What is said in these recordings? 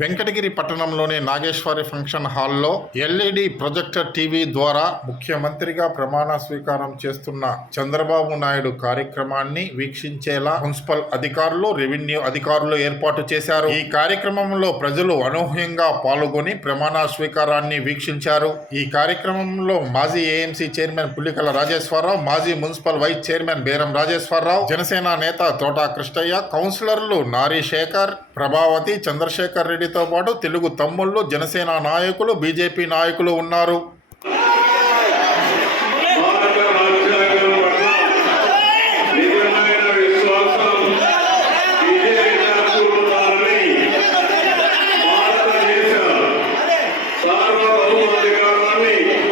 Venkatagiri పట్టణంలోని Nageswari function హాల్లో LED projector TV ద్వారా ముఖ్యమంత్రిగా ప్రమాణ స్వీకారం చేస్తున్న చంద్రబాబు నాయుడు కార్యక్రమాన్ని వీక్షించేలా మున్సిపల్ అధికారులు రెవెన్యూ అధికారులు ఏర్పాటు చేశారు. ఈ కార్యక్రమంలో ప్రజలు అనూహ్యంగా పాల్గొని ప్రమాణ స్వీకారాన్ని వీక్షించారు. ఈ కార్యక్రమంలో మాజీ ఏఎంసీ చైర్మన్ పుల్లికల రాజేశ్వరరావు మాజీ మున్సిపల్ వైస్ చైర్మన్ బేరం రాజేశ్వరరావు జనసేన నేత తోటా కృష్ణయ్య కౌన్సిలర్లు నారీ శేఖర్ ప్రభావతి చంద్రశేఖర్ రెడ్డితో పాటు తెలుగు తమ్ముళ్ళు జనసేన నాయకులు బీజేపీ నాయకులు ఉన్నారు Thank you.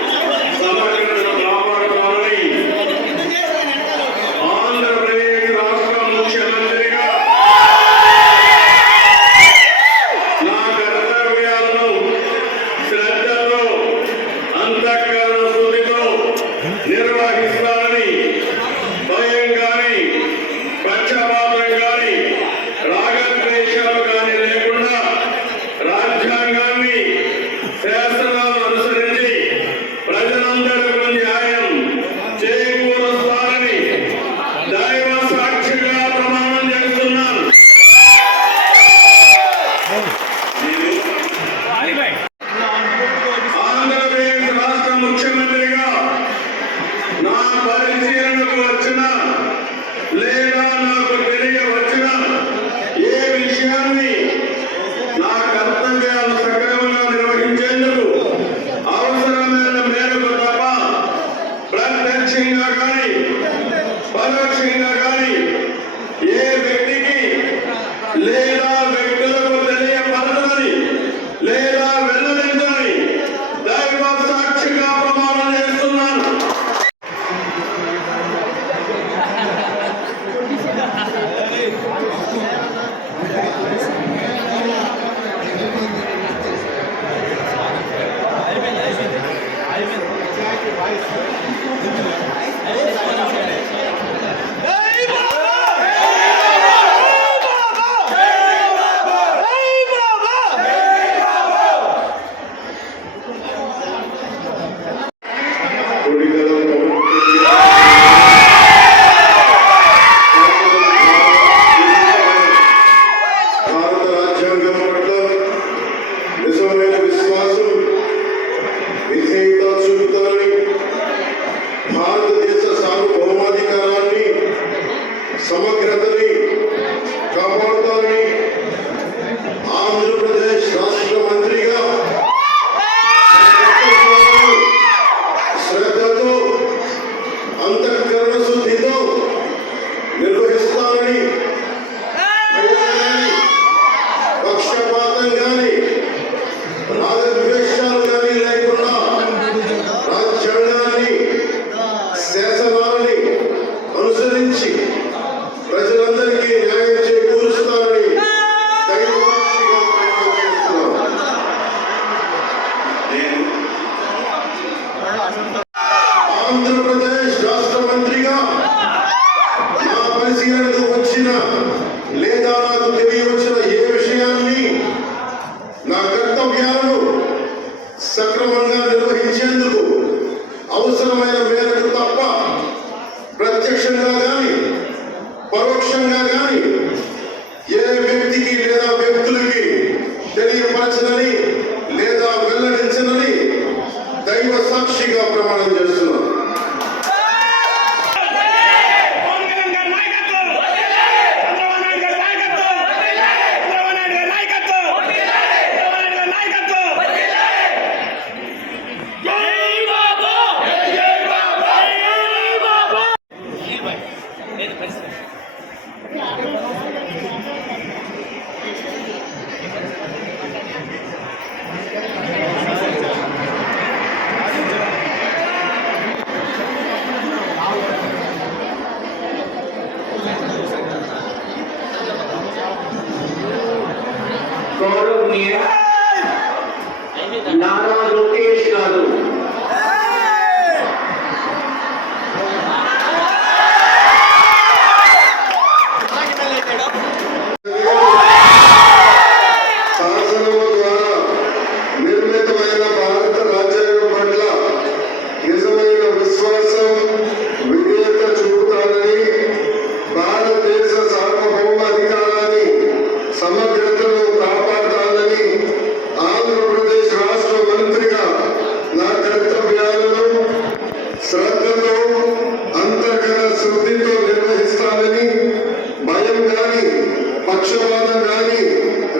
కానీ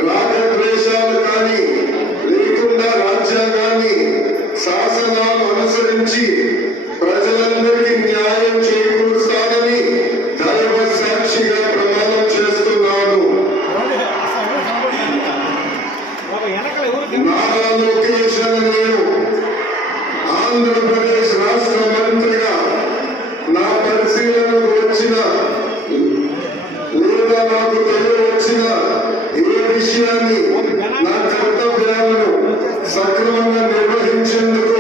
రాగద్వేషాలు కానీ లేకుండా రాజ్యాంగాన్ని శాసనాలు అనుసరించి ప్రజలందరికీ న్యాయం చేకూరుస్తానని దైవ సాక్షిగా ప్రమాణం చేస్తున్నాను. నారా లోకేష్ అని నేను ఆంధ్రప్రదేశ్ రాష్ట్ర మంత్రిగా నా పరిశీలనకు వచ్చిన లేదా నాకు తెలియవచ్చిన విషయాన్ని నా కర్తవ్యాలను సక్రమంగా నిర్వహించేందుకు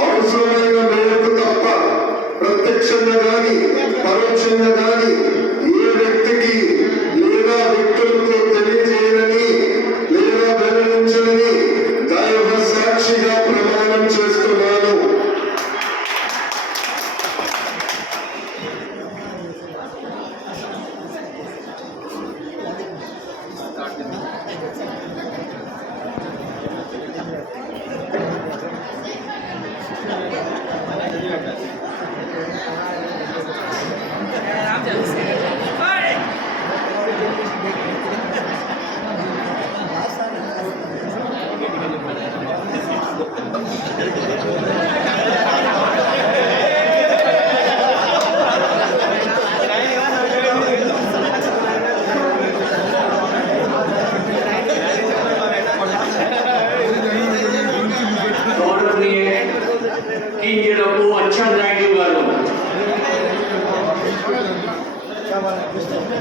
అవసరమైన మేరకు తప్ప ప్రత్యక్షంగా కానీ పరోక్షంగా కానీ Yeah. కావాలనిపిస్తుంది.